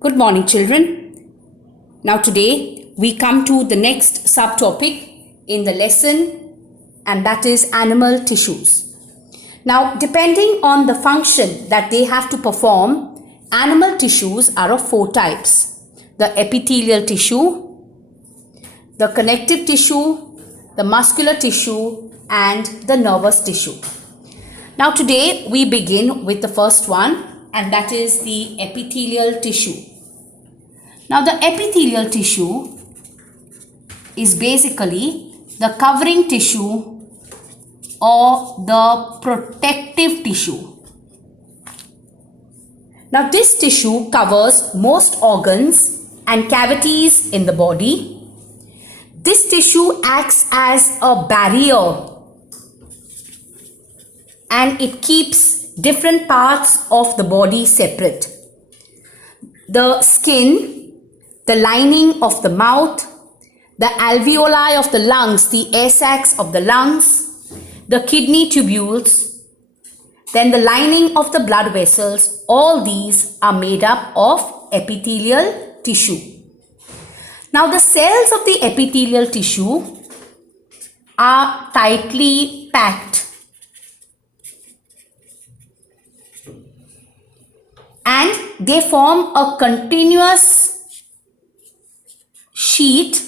Good morning, children. Now, today we come to the next subtopic in the lesson, and that is animal tissues. Now, depending on the function that they have to perform, animal tissues are of four types: the epithelial tissue, the connective tissue, the muscular tissue, and the nervous tissue. Now, today we begin with the first one, and that is the epithelial tissue. Now, the epithelial tissue is basically the covering tissue or the protective tissue. Now, this tissue covers most organs and cavities in the body. This tissue acts as a barrier and it keeps different parts of the body separate. The skin, the lining of the mouth, the alveoli of the lungs, the air sacs of the lungs, the kidney tubules, then the lining of the blood vessels, all these are made up of epithelial tissue. Now, the cells of the epithelial tissue are tightly packed and they form a continuous sheet,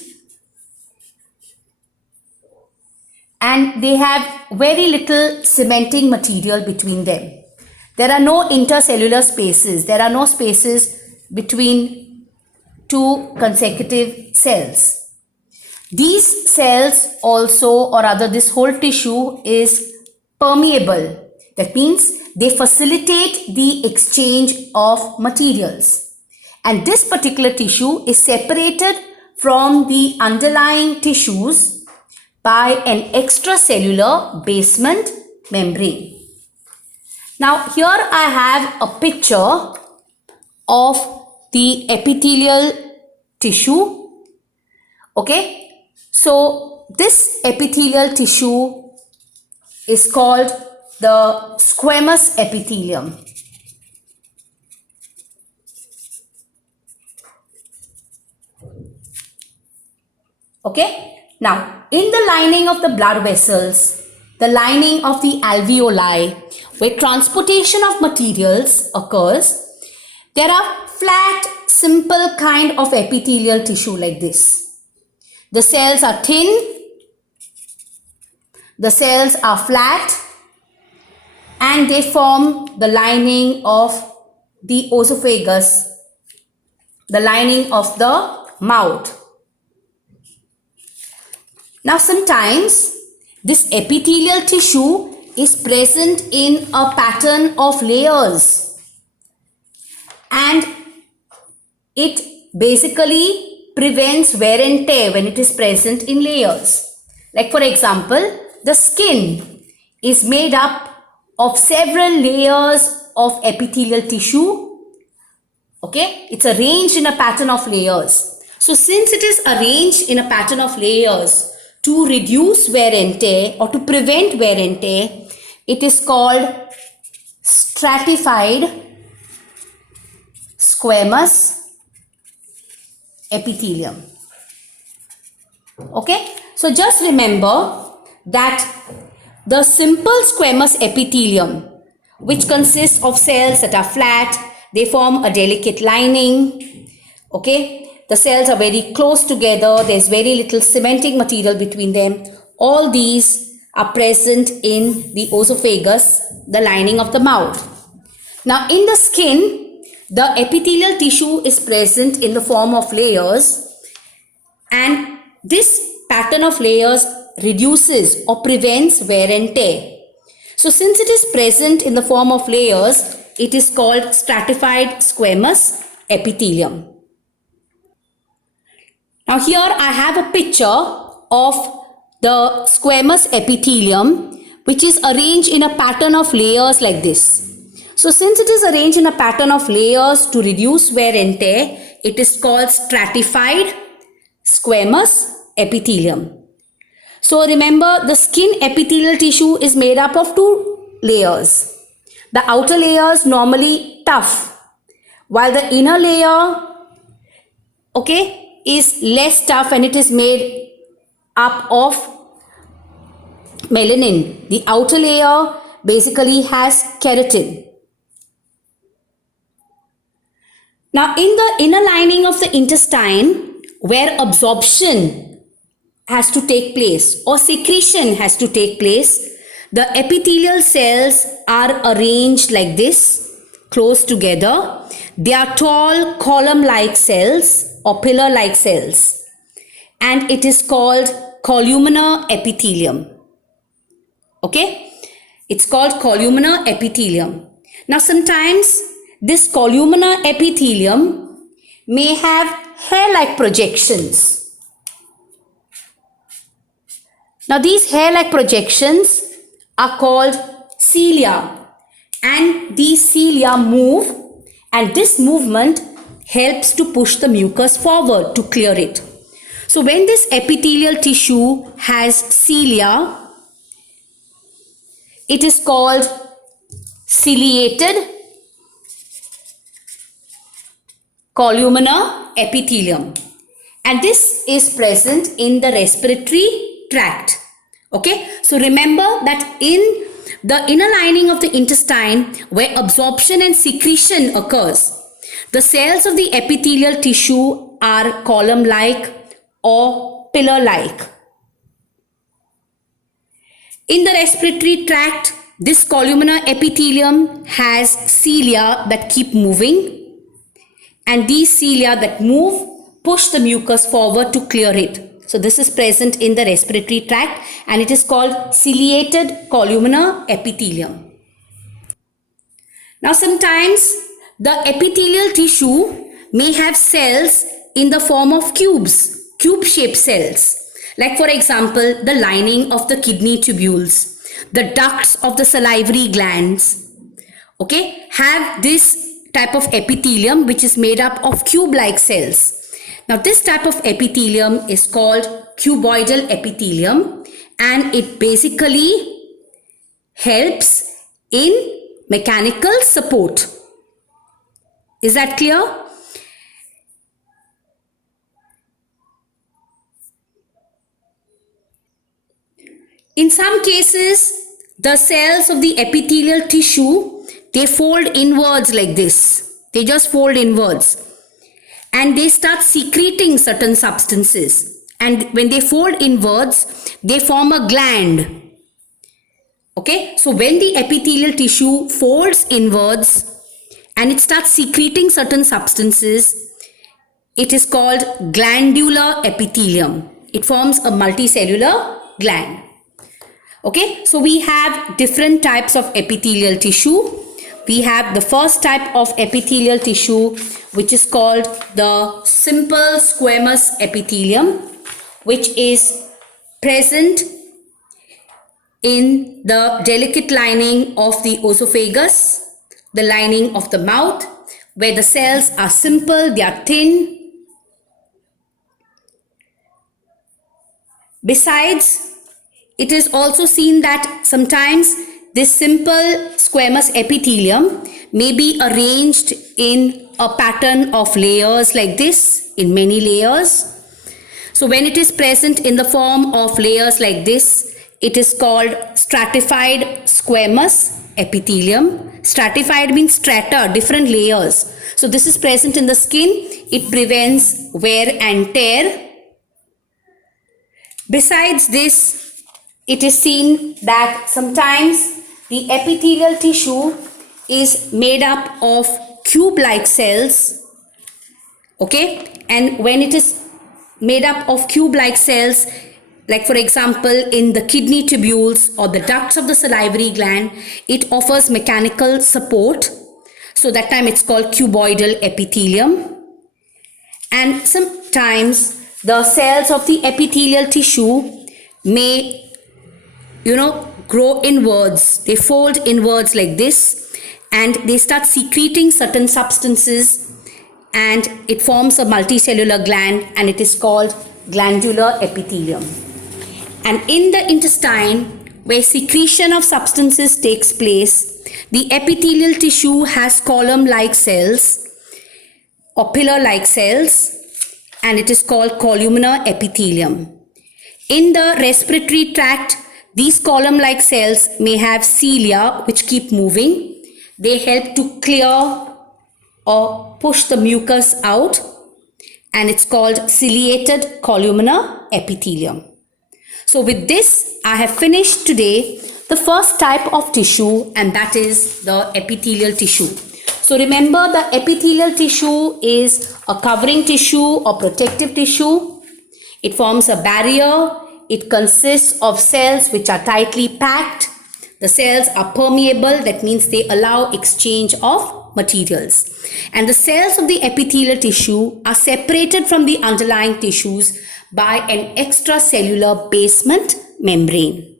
and they have very little cementing material between them. There are no intercellular spaces. There are no spaces between two consecutive cells. These cells also, or rather this whole tissue, is permeable. That means they facilitate the exchange of materials. And this particular tissue is separated from the underlying tissues by an extracellular basement membrane. Now, here I have a picture of the epithelial tissue. Okay, so this epithelial tissue is called the squamous epithelium. Okay, now in the lining of the blood vessels, the lining of the alveoli, where transportation of materials occurs, there are flat, simple kind of epithelial tissue like this. The cells are thin, the cells are flat, and they form the lining of the esophagus, the lining of the mouth. Now, sometimes this epithelial tissue is present in a pattern of layers, and it basically prevents wear and tear when it is present in layers. Like, for example, the skin is made up of several layers of epithelial tissue. Okay, it's arranged in a pattern of layers. So, since it is arranged in a pattern of layers, to reduce wear and tear or to prevent wear and tear, it is called stratified squamous epithelium. Okay, so just remember that the simple squamous epithelium, which consists of cells that are flat, they form a delicate lining. Okay, the cells are very close together. There's very little cementing material between them. All these are present in the esophagus, the lining of the mouth. Now, in the skin, the epithelial tissue is present in the form of layers, and this pattern of layers reduces or prevents wear and tear. So, since it is present in the form of layers, it is called stratified squamous epithelium. Now, here I have a picture of the squamous epithelium, which is arranged in a pattern of layers like this. So, since it is arranged in a pattern of layers to reduce wear and tear, it is called stratified squamous epithelium. So, remember, the skin epithelial tissue is made up of two layers. The outer layer is normally tough, while the inner layer, okay, is less tough and it is made up of melanin. The outer layer basically has keratin. Now, in the inner lining of the intestine, where absorption has to take place or secretion has to take place, the epithelial cells are arranged like this, close together. They are tall column-like cells or pillar-like cells, and it is called columnar epithelium. Okay, it's called columnar epithelium. Now, sometimes this columnar epithelium may have hair-like projections. Now, these hair-like projections are called cilia, and these cilia move, and this movement helps to push the mucus forward to clear it. So, when this epithelial tissue has cilia, it is called ciliated columnar epithelium, and this is present in the respiratory tract. Okay, so remember that in the inner lining of the intestine, where absorption and secretion occurs, the cells of the epithelial tissue are column-like or pillar-like. In the respiratory tract, this columnar epithelium has cilia that keep moving, and these cilia that move push the mucus forward to clear it. So this is present in the respiratory tract, and it is called ciliated columnar epithelium. Now, sometimes the epithelial tissue may have cells in the form of cubes, cube-shaped cells. Like, for example, the lining of the kidney tubules, the ducts of the salivary glands, okay, have this type of epithelium which is made up of cube-like cells. Now, this type of epithelium is called cuboidal epithelium, and it basically helps in mechanical support. Is that clear? In some cases, the cells of the epithelial tissue, they fold inwards like this. They just fold inwards, and they start secreting certain substances. And when they fold inwards, they form a gland. Okay, so when the epithelial tissue folds inwards and it starts secreting certain substances, it is called glandular epithelium. It forms a multicellular gland. Okay, so we have different types of epithelial tissue. We have the first type of epithelial tissue, which is called the simple squamous epithelium, which is present in the delicate lining of the esophagus, the lining of the mouth, where the cells are simple, they are thin. Besides, it is also seen that sometimes this simple squamous epithelium may be arranged in a pattern of layers like this, in many layers. So when it is present in the form of layers like this, it is called stratified squamous epithelium. Stratified means strata, different layers. So this is present in the skin. It prevents wear and tear. Besides this, it is seen that sometimes the epithelial tissue is made up of cube-like cells. Okay, and when it is made up of cube-like cells, like for example in the kidney tubules or the ducts of the salivary gland, it offers mechanical support. So that time it's called cuboidal epithelium. And sometimes the cells of the epithelial tissue may, grow inwards. They fold inwards like this, and they start secreting certain substances, and it forms a multicellular gland, and it is called glandular epithelium. And in the intestine, where secretion of substances takes place, the epithelial tissue has column-like cells, or pillar-like cells, and it is called columnar epithelium. In the respiratory tract, these column-like cells may have cilia which keep moving. They help to clear or push the mucus out, and it's called ciliated columnar epithelium. So with this, I have finished today the first type of tissue, and that is the epithelial tissue. So remember, the epithelial tissue is a covering tissue or protective tissue. It forms a barrier. It consists of cells which are tightly packed. The cells are permeable, that means they allow exchange of materials. And the cells of the epithelial tissue are separated from the underlying tissues by an extracellular basement membrane.